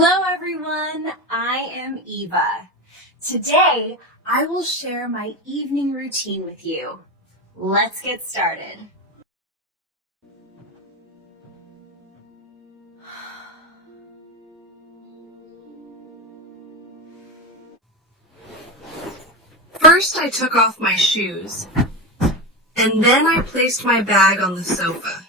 Hello everyone, I am Eva. Today, I will share my evening routine with you. Let's get started. First, I took off my shoes, and then I placed my bag on the sofa.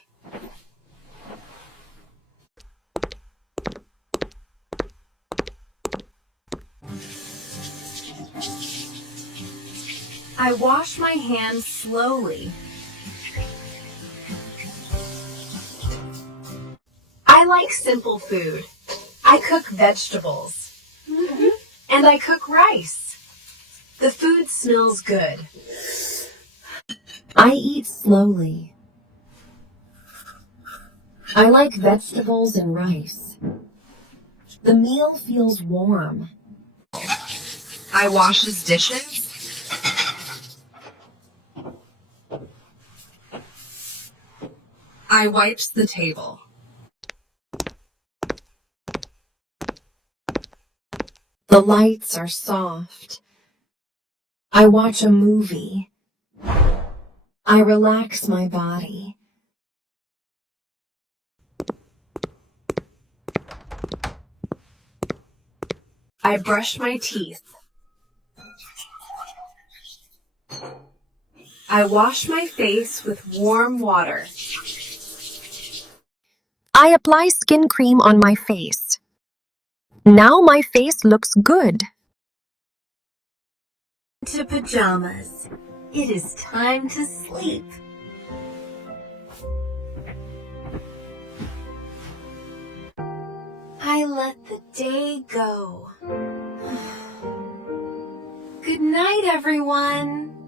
I wash my hands slowly. I like simple food. I cook vegetables. And I cook rice. The food smells good. I eat slowly. I like vegetables and rice. The meal feels warm. I washes dishes. I wipes the table. The lights are soft. I watch a movie. I relax my body. I brush my teeth. I wash my face with warm water. I apply skin cream on my face. Now my face looks good. To pajamas. It is time to sleep. I let the day go. Good night, everyone.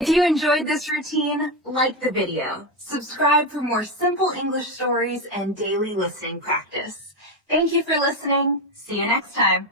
If you enjoyed this routine, like the video. Subscribe for more simple English stories and daily listening practice. Thank you for listening. See you next time.